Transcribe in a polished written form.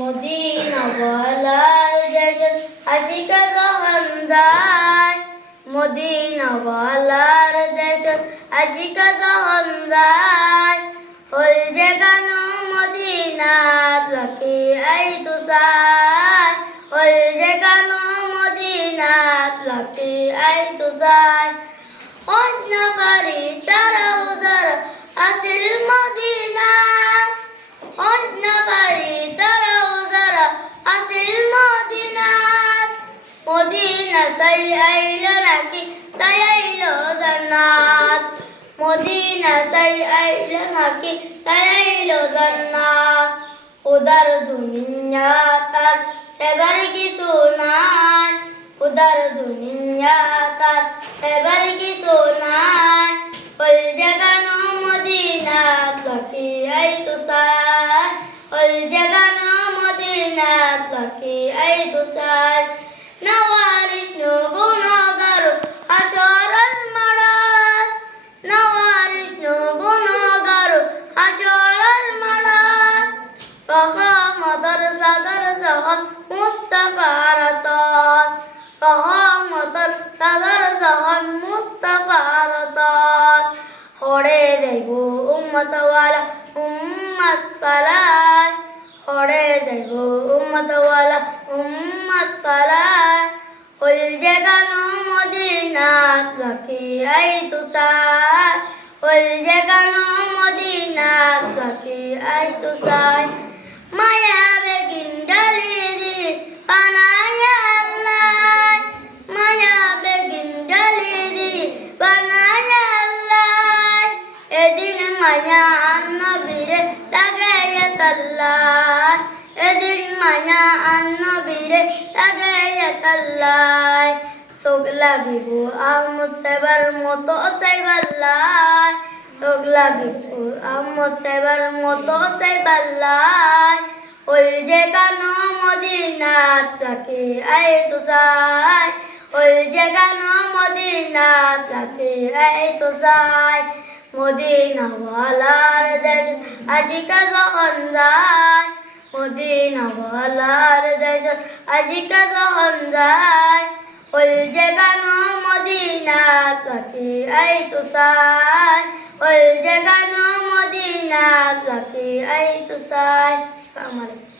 মদিনাওয়ালার দেশত আশিকা যখন যায়, মদিনাওয়ালার দেশত আশিকা যখন যায়, হল যে গান মদিনাত লাকি আইতু চাই, হল যে গান মদিনাত লাকি আইতু চাই। অন্য পারি তারাও যারা আসিল মদিনাত, অন্য পারি তারাও যারা আসিল মদিনাত, মদিনা সাই আইল নাকি সাই আইল জান্নাত, মদিনা সাই আইল নাকি সাই আইল জান্নাত। খোদার দুনিয়া তার সেবার কিছু নাই, খোদার দুনিয়া তার সেবার কিছু নাই, হল জাগানো মদিনাত লাকি আইতু চাই, হল জাগানো মদিনাত লাকি আইতু চাই। নওয়ারিশ নো গুণগার হাসরল মাড়াত, নওয়ারিশ নো গুণগার হাসরল মাড়াত, রহমতর সাদর জহর মুস্তাফার আতাত, রহমতর সাদর জহর মুস্তাফার আতাত। হরে যাইব উম্মতওয়ালা উম্মত ফালায়, হরে যাইব উম্মতওয়ালা উম্মত ফালায়, হল যে গান মদিনাত লাকি আইতু চাই, হল যে গান মদিনাত লাকি আইতু চাই। মায়া বেগিন ডালি দি বানায়া আল্লাহ, মায়া বেগিন ডালি দি বানায়া আল্লাহ, এদিন মায়া নবীরে লাগাইয়া তাল্লাহ, এদিন মায়া নবীরে লাগাইয়া তাল্লাহ। চোখ লাগিব আহমদ সাহেবার মতো সাইবাল্লাহ, চোখ লাগিব আহমদ সাহেবার মতো সাইবাল্লাহ, হল যে গান মদিনাত লাকি আইতু চাই, হল যে গান মদিনাত লাকি আইতু চাই। মদিনাওয়ালার দেশ আশিকা যখন যায়, মদিনাওয়ালার দেশ আশিকা যখন যায়, হল যে গান মদিনাত লাকি আইতু চাই, হল যে গান মদিনাত লাকি আইতু চাই। আসসালামু আলাইকুম।